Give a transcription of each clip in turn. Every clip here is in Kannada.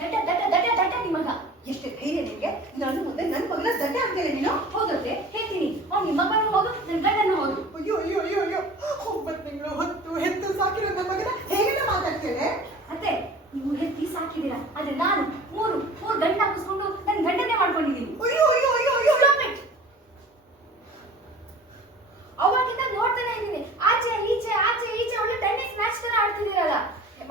ದಡ್ಡ ದಡ್ಡ ದಡ್ಡ ದಡ್ಡ ನಿಮಗ ಎಷ್ಟು ಧೈರ್ಯ ನಿಮಗೆ? ನನ್ನ ಮುಂದೆ ನನ್ನ ಮಗನ ದಡ್ಡ ಅಂತೇಳಿ ನೀನು? ಹೌದತ್ತೆ ಹೇಳ್ತೀನಿ. ಅವ್ನು ನಿಮ್ಮ ಮಗನೂ ಹೌದು, ನನ್ನ ಗಂಡನೂ ಹೌದು. ಅಯ್ಯೋ ಅಯ್ಯೋ ಅಯ್ಯೋ ಅಯ್ಯೋ 9 ತಿಂಗಳು ಹೊತ್ತು ಹೆತ್ತು ಸಾಕಿರೋ ನನ್ನ ಮಗನ ಹೇಗೆಲ್ಲ ಮಾತಾಡ್ತೇನೆ? ಅತ್ತೆ ನೀವು ಹೆತ್ತಿ ಸಾಕಿದ್ದೀರಾ, ಆದ್ರೆ ನಾನು ಮೂರು ಗಂಟೆ ಹಾಕಿಸ್ಕೊಂಡು ನನ್ನ ಗಂಡನೇ ಮಾಡ್ಕೊಂಡಿದ್ದೀನಿ. ಅಯ್ಯೋ ಅಯ್ಯೋ ಅಯ್ಯೋ ಅಯ್ಯೋ ಅವಾಗಿಂದ ನೋಡ್ತಾನೆ ಇದ್ದೀನಿ, ಆಚೆ ಈಚೆ ಒಳ್ಳೆ ಟೆನ್ನಿಸ್ ಮ್ಯಾಚ್ ತರ ಆಡ್ತಿದ್ದೀರಲ್ಲ.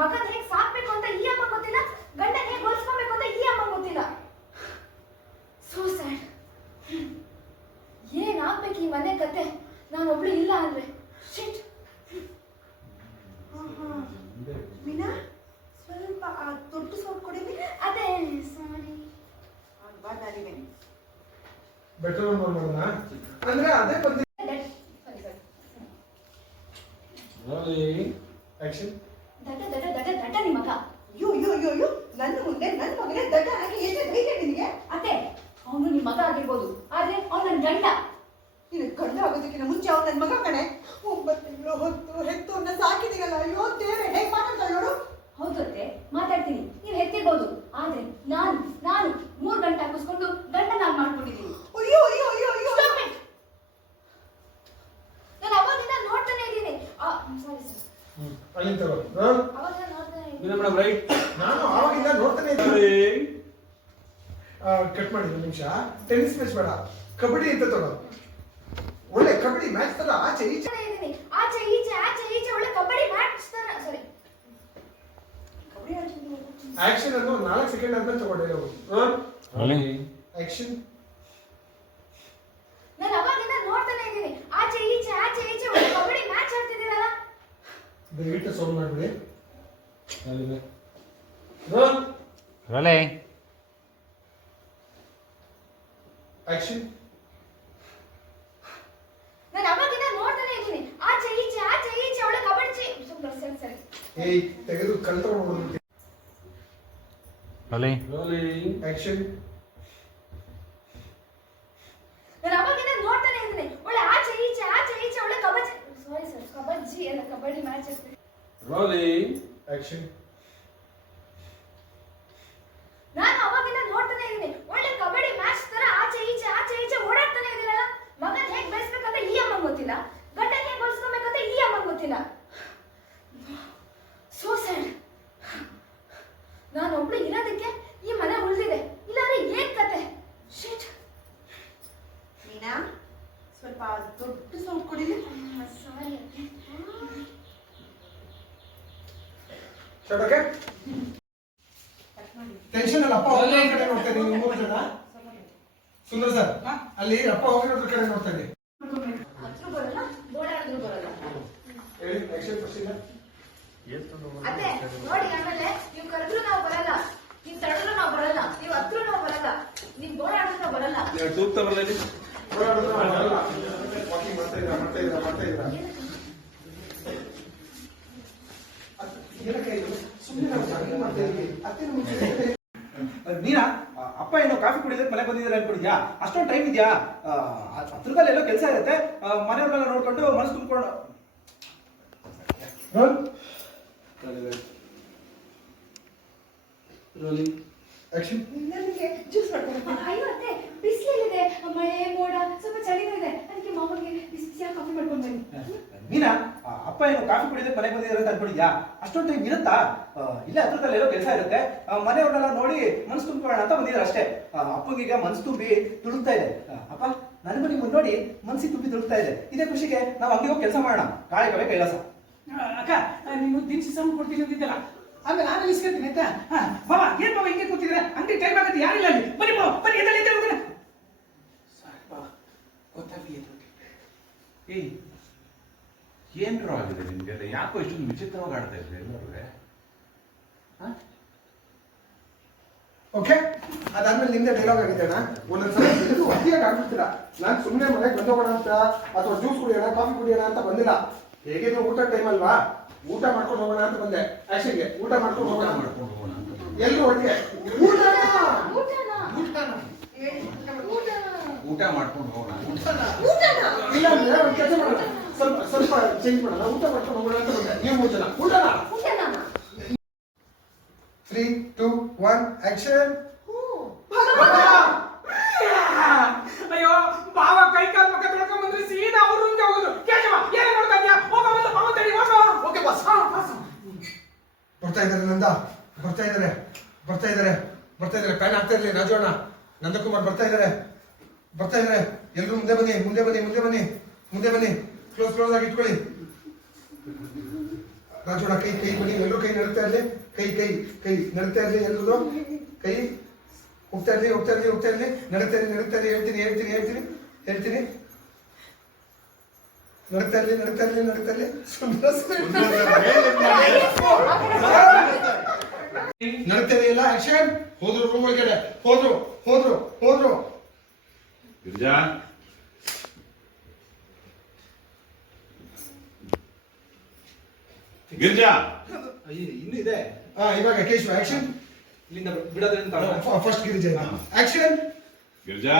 ಮಗನ್ ಹೇಗ್ ಸಾಕ್ಬೇಕು ಅಂತ ಈ ಅಮ್ಮ ಗೊತ್ತಿಲ್ಲ, ಗಂಡನ ಹೇಗ್ ಹೊಲ್ಸ್ಕೊಬೇಕು ಅಂತ ಈ ಅಮ್ಮ ಗೊತ್ತಿಲ್ಲ. So sad. ಏನಾಗ್ಬೇಕು ಈ ಮನೆ ಕತೆ? ನಾನೊಬ್ಳು ಇಲ್ಲ ಅಂದ್ರೆ ಶಿಟ್. ಮೀನಾ ಸ್ವಲ್ಪ ದೊಡ್ಡ ಸೌಟ್ ಕೊಡಿ. ಅದೇ ಸಾರಿ. ಬಾ ನಾನಿವೆ ಬೆಟರ್ ಮಾಡೋಣ ಅಂದ್ರೆ ಅದೇ ಬಂದಿ. ಆಕ್ಷನ್. ದಡ್ಡ ದಡ್ಡ ದಡ್ಡ ದಡ್ಡ ನಿಮಗ. ಅಯ್ಯೋ ಅಯ್ಯೋ ಅಯ್ಯೋ ಅಯ್ಯೋ ನನ್ನ ಮುಂದೆ ನನ್ನ ಮಗನೇ ದಡ್ಡ ಹಾಕಿ ಎಷ್ಟು ಧೈರ್ಯ ನಿನಗೆ? ಅತ್ತೆ ಅವನು ನಿಮ್ಮ ಮಗ ಆಗಿರ್ಬೋದು, ಆದ್ರೆ ಅವ್ನು ನನ್ನ ಗಂಡ. ನೀನು ಗಂಡ ಆಗೋದಕ್ಕಿಂತ ಮುಂಚೆ ಅವ್ನು ನನ್ನ ಮಗ ಕಣೆ. 9 ತಿಂಗಳು ಹೊತ್ತು ಹೆತ್ತು ಅವನ್ನ ಸಾಕಿದೀಗಲ್ಲ. ಅಯ್ಯೋ ದೇವ್ರೆ ಹೇಗೆ ಮಾತಾಡ್ತಾ ನೋಡು. ಹೌದು ಅತ್ತೆ ಮಾತಾಡ್ತೀನಿ, ನೀವು ಹೆತ್ತಿರ್ಬೋದು, ಆದ್ರೆ ನಾನು 3 ಗಂಟೆ ಹಾಕಿಸ್ಕೊಂಡು ಗಂಡನಾಗಿ ಮಾಡ್ಕೊಂಡಿದ್ದೀನಿ. ಅಯ್ಯೋ ಅಯ್ಯೋ ಅಯ್ಯೋ ಅಯ್ಯೋ ನಾನು ಅವಾಗಿಂದ ನೋಡ್ತಾನೆ ಇದ್ದೀನಿ. ಸಾರಿ ಸರ್, ಅಲ್ಲಿ ತಗೋ. ಅವಾಗಿಂದ ನೋಡ್ತಾನೆ ಇದ್ದೀನಿ. Madam right. ನಾನು ಆವಾಗಿಂದ ನೋಡ್ತಾನೆ ಇದ್ದೀನಿ. ಕಟ್ ಮಾಡಿ 1 ನಿಮಿಷ. ಟೆನ್ನಿಸ್ ಮ್ಯಾಚ್ ಬೇಡ, ಕಬಡ್ಡಿ ಅಂತ ತಗೋ. ಒಳ್ಳೆ ಕಬಡ್ಡಿ ಮ್ಯಾಚ್ ತರ ಆಚೆ ಈಚೆ. ಆಚೆ ಈಚೆ ಒಳ್ಳೆ ಕಬಡ್ಡಿ ಮ್ಯಾಚ್ ತರ. ಸಾರಿ, ಕಬಡ್ಡಿ ಆಡ್ತಿದ್ದೀನಿ. ಆಕ್ಷನ್ ಅನ್ನು 4 ಸೆಕೆಂಡ್ ಆದ್ಮೇಲೆ ತಗೊಂಡೆ ನಾವು. ಆಕ್ಷನ್. ನಾನು ಅವಾಗಿಂದ ನೋಡ್ತಾನೆ ಇದ್ದೀನಿ, ಆಚೆ ಈಚೆ ಒಳ್ಳೆ ಕಬಡ್ಡಿ ಮ್ಯಾಚ್ ಆಡ್ತಿದ್ದೀರಲ್ಲ. ದಯವಿಟ್ಟು ಸೌಂಡ್ ಮಾಡ್ಬಿಡಿ. ಆಕ್ಷನ್. ನಾನು ಅವಾಗಿಂದ ನೋಡ್ತಾನೆ ಇದ್ದೀನಿ, ಆಚೆ ಈಚೆ ಒಳ್ಳೆ ಕಬಡ್ಡಿ. ಸರಿ ಏಯ್ ತೆಗೆದು ಕಲ್ ತಗೊಂಡು ಆಕ್ಷನ್. ನಾನು ಅವಾಗಿಂದ ನೋಡ್ತಾನೆ ಇದ್ದೀನಿ, ಒಳ್ಳೆ ಆಚೆ ಈಚೆ ಒಳ್ಳೆ ಕಬಡ್ಡಿ. ಸಾರಿ ಸರ್, ಕಬಡ್ಡಿ ಅಲ್ಲ ಕಬಡ್ಡಿ ಮ್ಯಾಚ್ ಆಗ್ತಿದೆ. ಆಕ್ಷನ್. ನಾನು ಅವಾಗಿಂದ ನೋಡ್ತಾನೆ ಇದ್ದೀನಿ, ಒಳ್ಳೆ ಕಬಡ್ಡಿ ಮ್ಯಾಚ್ ತರ ಆಚೆ ಈಚೆ ಓಡಾಡ್ತಾನೆ ಇದ್ದೀರಲ್ಲ. ಮಗನ್ ಹೇಗ್ ಬೆಳೆಸ್ಬೇಕಂತ ಈ ಅಮ್ಮ ಗೊತ್ತಿಲ್ಲ, ಗಂಡನ ಹೇಗ್ ಬಳಸ್ಕೊಬೇಕಂತ ಈ ಅಮ್ಮ ಗೊತ್ತಿಲ್ಲ. So sad. ನಾನೊಬ್ಳು ಇರೋದಕ್ಕೆ ಈ ಮನೆ ಉಳಿದಿದೆ, ಇಲ್ಲಾಂದ್ರೆ ಏನ್ ಕತೆ? ಶಿಟ್. ಮೀನಾ ಸ್ವಲ್ಪ ದೊಡ್ಡ ಸೌಟ್ ಕೊಡಿ. ಸಾರಿ. ಶಟ್. ಓಕೆ. ಟೆನ್ಷನ್ ಅಲ್ಲ, ಅಪ್ಪ ಹೋಗಿರೋ ಕಡೆ ನೋಡ್ತಾ ಇದ್ದೀನಿ. 3 ಜನ ಸುಂದರ್ ಸರ್ ಅಲ್ಲಿ ಅಪ್ಪ ಹೋಗಿರೋದ್ರ ಕಡೆ ನೋಡ್ತಾ ಇದ್ದೀನಿ. ಹತ್ರ ಬರಲ್ಲ, ಓಡಾಡಿದ್ರು ಬರಲ್ಲ. ಹೇಳಿ ಆಕ್ಷನ್ ಫಸ್ಟ್ ಇಲ್ಲ. ಅದೇ ನೋಡಿ, ಆಮೇಲೆ ನೀವು ಕರೆದ್ರು ನಾವು ಬರಲ್ಲ, ನೀವು ತಡೆದ್ರು ನಾವು ಬರಲ್ಲ, ನೀವು ಹತ್ರ ನಾವು ಬರಲ್ಲ, ನೀವು ಓಡಾಡಿದ್ರು ನಾವು ಬರಲ್ಲ. ಸೂಕ್ತ ಬರಲಿ. ಓಡಾಡಿದ್ರೆ ನಾನು ಬರಲ್ಲ. ವಾಕಿಂಗ್ ಮಾಡ್ತಾ ಇದ್ದೀರಾ. ಏನಕ್ಕೆ ಇದು? ಸುಮ್ಮನೆ ನಾವು ವಾಕಿಂಗ್ ಮಾಡ್ತಾ ಇದ್ದೀವಿ. ಅತ್ತೇನು ಮುಂಚೆ ನೀನಾ ಅಪ್ಪ ಏನೋ ಕಾಫಿ ಕುಡಿಯೋದಕ್ಕೆ ಮನೆ ಬಂದಿದ್ದಾರೆ ಅನ್ಕೊಂಡಿದ್ಯಾ? ಅಷ್ಟೊಂದು ಟೈಮ್ ಇದೆಯಾ? ಹತ್ರದಲ್ಲಿ ಎಲ್ಲೋ ಕೆಲಸ ಇರುತ್ತೆ, ಮನೆಯವ್ರನ್ನೆಲ್ಲ ನೋಡ್ಕೊಂಡು ಮನಸ್ಸು ತುಂಬಿಕೊಂಡು. ಆಕ್ಷನ್. ನನಗೆ ಜ್ಯೂಸ್ ಮಾಡ್ಕೊಂಡು. ಅಯ್ಯೋ ಅತ್ತೆ, ಬಿಸಿಲಿದೆ, ಮಳೆ ಮೋಡ, ಸ್ವಲ್ಪ ಚಳಿನೂ ಇದೆ, ಅದಕ್ಕೆ ಮಾಮಗೆ ಬಿಸಿಯಾಗಿ ಕಾಫಿ ಮಾಡ್ಕೊಂಡು ಬನ್ನಿ. ನೀನಾ ಅಪ್ಪ ಏನೋ ಕಾಫಿ ಕುಡಿಯೋದಕ್ಕೆ ಮನೆ ಬಂದಿದ್ದಾರೆ ಅಂತ ಅನ್ಕೊಂಡಿದ್ಯಾ? ಅಷ್ಟೊಂದು ಟೈಮ್ ಇರುತ್ತಾ? ಇಲ್ಲೇ ಹತ್ರದಲ್ಲಿ ಎಲ್ಲೋ ಕೆಲಸ ಇರುತ್ತೆ, ಮನೆಯವ್ರನ್ನೆಲ್ಲ ನೋಡಿ ಮನಸ್ಸು ತುಂಬಿಕೊಳ್ಳೋಣ ಅಂತ ಬಂದಿದ್ದಾರೆ ಅಷ್ಟೇ. ಅಪ್ಪಂಗೀಗ ಮನಸ್ಸು ತುಂಬಿ ತುಳುಕ್ತಾ ಇದೆ. ಅಪ್ಪ ನನಗೂ ನಿಮ್ಮನ್ನು ನೋಡಿ ಮನಸ್ಸಿಗೆ ತುಂಬಿ ತುಳುಕ್ತಾ ಇದೆ. ಇದೇ ಖುಷಿಗೆ ನಾವು ಅಂಗಡಿ ಹೋಗಿ ಕೆಲಸ ಮಾಡೋಣ. ಕಾಳೆ ಕೈಲಾಸ. ಅಕ್ಕ ನೀನು ದಿನಸಿ ಸಮ ಕೊಡ್ತೀನಿ ಅಂತಿದ್ದಲ್ಲ, ಆಮೇಲೆ ನಾನು ಇಸ್ಕೊತೀನಿ ಆಯ್ತಾ? ಬಾಬಾ ಏನ್ ಬಾಬಾ ಹಿಂಗೆ ಕೂತಿದ್ರೆ? ಅಂಗಡಿ ಟೈಮ್ ಆಗುತ್ತೆ, ಯಾರಿಲ್ಲ ಅಲ್ಲಿ. ಬನ್ನಿ ಬಾಬಾ ಬನ್ನಿ, ಎದ್ದೇಳಿ ಹೋಗೋಣ. ಸಾಕು ಬಾಬಾ, ಗೊತ್ತಾಗ್ಲಿ. ಏಯ್ ಏನ್ರು ಆಗಿದೆ ನಿಮ್ಗೆ? ಯಾಕೋ ಇಷ್ಟೊಂದು ವಿಚಿತ್ರವಾಗಿ ಆಡ್ತಾ ಇದ್ರೆ ಎಲ್ಲರೂ? ಓಕೆ, ಅದಾದ್ಮೇಲೆ ನಿಮ್ದೆ ಡೈಲಾಗ್ ಆಗಿದೆ ಅಣ್ಣ. ಒಂದೊಂದ್ಸಲ ಇದು ಅತಿಯಾಗಿ ಆಗ್ಬಿಡ್ತೀರಾ. ನಾನು ಸುಮ್ಮನೆ ಮನೆಗೆ ಬಂದೋಗೋಣ ಅಂತ ಅಥವಾ ಜ್ಯೂಸ್ ಕುಡಿಯೋಣ ಕಾಫಿ ಕುಡಿಯೋಣ ಅಂತ ಬಂದಿಲ್ಲ. ಹೇಗಿದ್ರು ಊಟ ಟೈಮ್ ಅಲ್ವಾ, ಊಟ ಮಾಡ್ಕೊಂಡು ಹೋಗೋಣ ಅಂತ ಬಂದೆ. ಆಕ್ಷನ್ಗೆ ಊಟ ಮಾಡ್ಕೊಂಡು ಹೋಗೋಣ ಅಂತ. ಎಲ್ಲರೂ ಒಟ್ಟಿಗೆ ಊಟ ಮಾಡ್ಕೊಂಡು ಹೋಗೋಣ. ಇಲ್ಲ ಅಂದ್ರೆ ಒಂದು ಕೆಲಸ ಮಾಡೋಣ, ಸ್ವಲ್ಪ ಚೇಂಜ್ ಮಾಡೋಣ. ಊಟ ಮಾಡ್ಕೊಂಡು ಹೋಗೋಣ ಅಂತ ಬಂದೆ. ನೀವು 3 ಜನ ಊಟನಾ? 3, 2, 1, ಆಕ್ಷನ್. ಅಯ್ಯೋ ಬಾವ ಕೈ ಕಾಲು ಮಕ್ಕ ತೊಳ್ಕೊಂಡ್ ಬಂದ್ರೆ ಸೀದಾ ಅವ್ರ ರೂಮ್ಗೆ ಹೋಗೋದು. ಕೇಶವ ಏನು ನೋಡ್ತಾ ಇದ್ಯಾ? ಹೋಗ ಬಂದು ಬಾವ ತಡಿ ಹೋಗ. Okay boss. ಬರ್ತಾ ಇದ್ದಾರೆ ನಂದ, ಬರ್ತಾ ಇದ್ದಾರೆ ಪ್ಯಾನ್ ಆಗ್ತಾ ಇರಲಿ. ರಾಜೋಣ, ನಂದಕುಮಾರ್ ಬರ್ತಾ ಇದ್ದಾರೆ. ಎಲ್ಲರೂ ಮುಂದೆ ಬನ್ನಿ. ಕ್ಲೋಸ್ ಆಗಿ ಇಟ್ಕೊಳ್ಳಿ. ರಾಜೋಣ ಕೈ ಬನ್ನಿ, ಎಲ್ಲರೂ ಕೈ ನಡುತ್ತಾ ಇರಲಿ. ಕೈ ನಡುತ್ತಾ ಇರಲಿ. ಎಲ್ಲರೂ ಕೈ ಹೋಗ್ತಾ ಇರಲಿ. ನಡುತ್ತಾ ಇರಲಿ. ಹೇಳ್ತೀನಿ. ನಡುತ್ತಾ ಇರಲಿ. ನಡುತ್ತಾ ಇಲ್ಲ. ಆಕ್ಷನ್. ಹೋದ್ರು ರೂಮ್ ಒಳಗಡೆ. ಹೋದ್ರು. ಗಿರಿಜಾ, ಅಯ್ಯ, ಇನ್ನೂ ಇದೆ. ಇವಾಗ ಕೇಶವ ಆಕ್ಷನ್. ಇಲ್ಲಿಂದ ಬಿಡೋದ್ರಿಂದ first Girija action. Girija,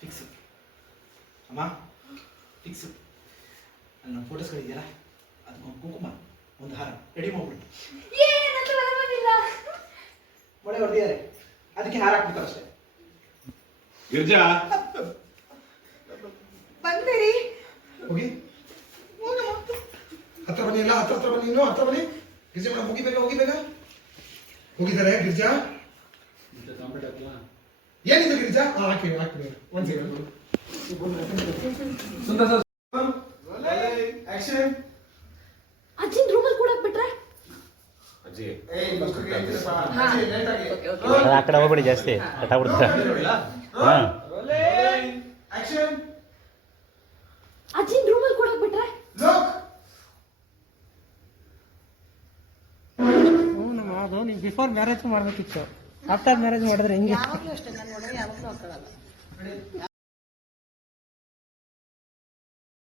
fix ಅಮ್ಮ, ಫಿಕ್ಸ್. ಅಲ್ಲಿ ನಮ್ಮ ಫೋಟೋಸ್ಗಳಿದೆಯಲ್ಲ, ಅದಕ್ಕೊಂದು ಕುಂಕುಮ, ಒಂದು ಹಾರ ರೆಡಿ ಮಾಡ್ಬಿಟ್ಟು ಏನಂತ ಬಂದಿಲ್ಲ. ಮಳೆ ಹೊಡೆದಿದ್ದಾರೆ, ಅದಕ್ಕೆ ಹಾರ ಹಾಕ್ಬಿಡ್ತಾರೆ ಅಷ್ಟೇ. ಗಿರಿಜಾ, ಬಂದಿರಿ. ಹೋಗಿ ಹತ್ರ ಬನ್ನಿ. ಎಲ್ಲ ಹತ್ರ ಬನ್ನಿ. ಇನ್ನೂ ಹತ್ರ ಬನ್ನಿ. ಗಿರಿಜಾ ಮೇಡಮ್ ಹೋಗಿ ಬೇಗ. ಹೋಗಿದ್ದಾರೆ ಗಿರಿಜಾ. ಏನಿದೆ ಗಿರಿಜಾ? ಹಾಕಿ ಒಂದ್ ಸೆಕೆಂಡ್. ಆಕ್ಷನ್. ಅಜ್ಜಿನ್ ರೂಮಲ್ಲಿ ಕೂಡ ಬಿಟ್ರೆ ಅಜ್ಜಿ ಆ ಕಡೆ ಹೋಗ್ಬೇಡಿ ಜಾಸ್ತಿ ಕಟ್ಟಾಗ್ಬಿಡ್ತಾರೆ. ಹಾಂ ಆಕ್ಷನ್. ಅಜ್ಜಿನ್ ರೂಮಲ್ಲಿ ಕೂಡ ಬಿಟ್ರೆ ಲೋಕ್ ನೀವು ಬಿಫೋರ್ ಮ್ಯಾರೇಜ್ ಮಾಡ್ಬೇಕಿತ್ತು. ಆಫ್ಟರ್ ಮ್ಯಾರೇಜ್ ಮಾಡಿದ್ರೆ ಹೆಂಗೆ? ಯಾವಾಗಲೂ ಅಷ್ಟೇ, ನನ್ನ ಒಡವೆ ಯಾವಾಗಲೂ ಹಾಕೊಳ್ಳಲ್ಲ.